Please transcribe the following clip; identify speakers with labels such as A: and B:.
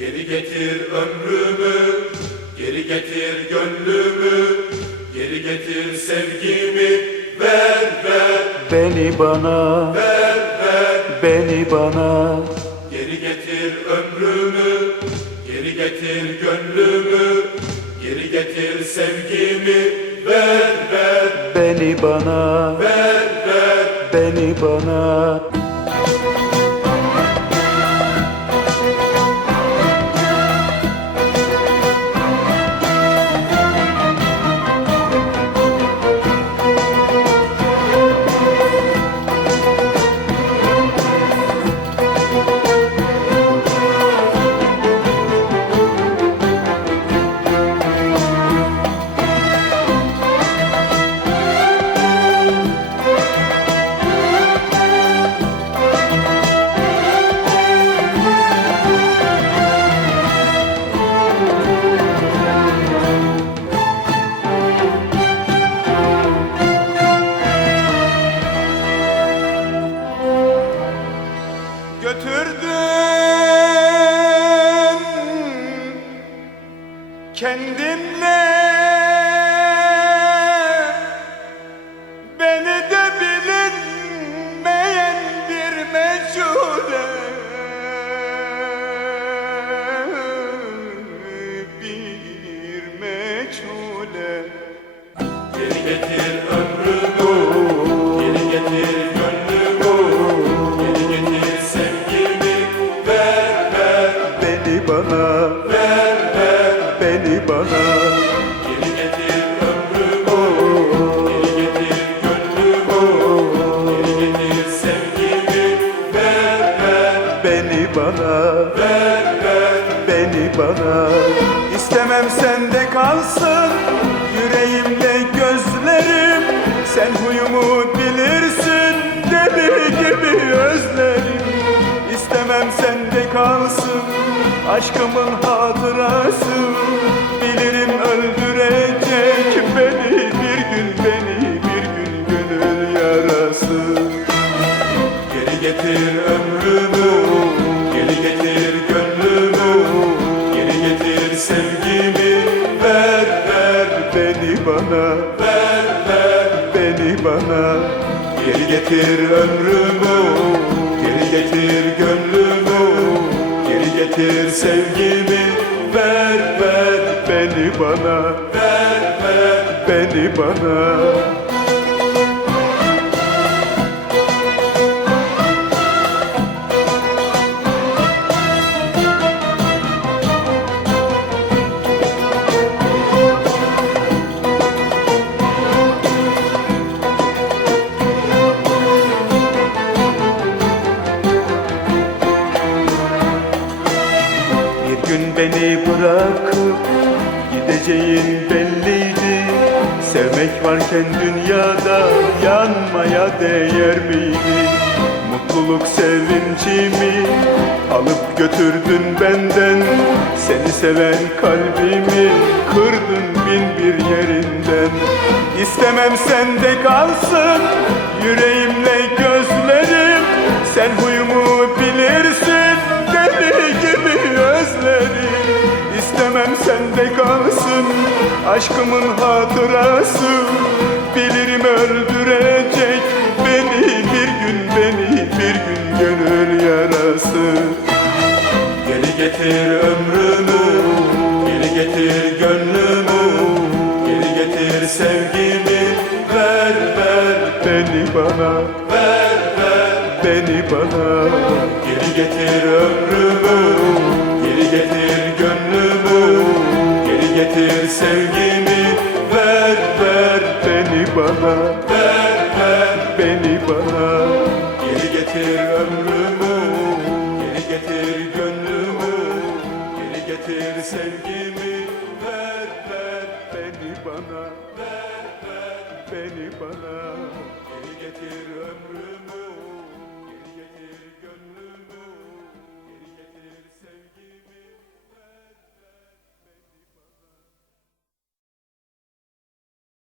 A: Geri getir ömrümü, geri getir gönlümü, geri getir sevgimi, ver ver,
B: Beni bana,
A: ver ver.
B: beni bana
A: Geri getir ömrümü, geri getir gönlümü, geri getir sevgimi, ver ver,
B: Beni bana,
A: ver ver.
B: beni bana
C: Götürdün. Kendinle Beni
B: bana,
A: ver ver.
B: beni bana.
C: İstemem sende kalsın yüreğimde gözlerim. Sen huyumu bilirsin deli gibi özlerim. İstemem sende kalsın aşkımın hatırası. Bilirim öldürecek beni bir gün beni bir gün gönül yarası.
A: Geri getir ömrümü,
B: Beni bana,
A: ver ver.
B: beni bana
A: Geri getir ömrümü, geri getir gönlümü, geri getir sevgimi, ver ver,
B: Beni bana,
A: ver ver.
B: beni bana beni bırakıp gideceğin belliydi. Sevmek varken dünyada yanmaya değer miydi? Mutluluk sevincimi alıp götürdün benden. Seni seven kalbimi kırdın bin bir yerinden.
C: İstemem sende kalsın kalsın aşkımın hatırası. Bilirim öldürecek beni. Bir gün beni bir gün gönül yarası.
A: Geri getir ömrümü, geri getir gönlümü, geri getir sevgimi, ver ver,
B: Beni bana,
A: ver ver.
B: beni bana.
A: Geri getir ömrümü, getir sevgimi, ver ver,
B: Beni bana,
A: ver ver.
B: beni bana
A: Geri getir ömrümü, geri getir gönlümü, geri getir sevgimi, ver ver,
B: Beni bana,
A: ver ver.
B: beni bana
A: Geri getir ömrümü,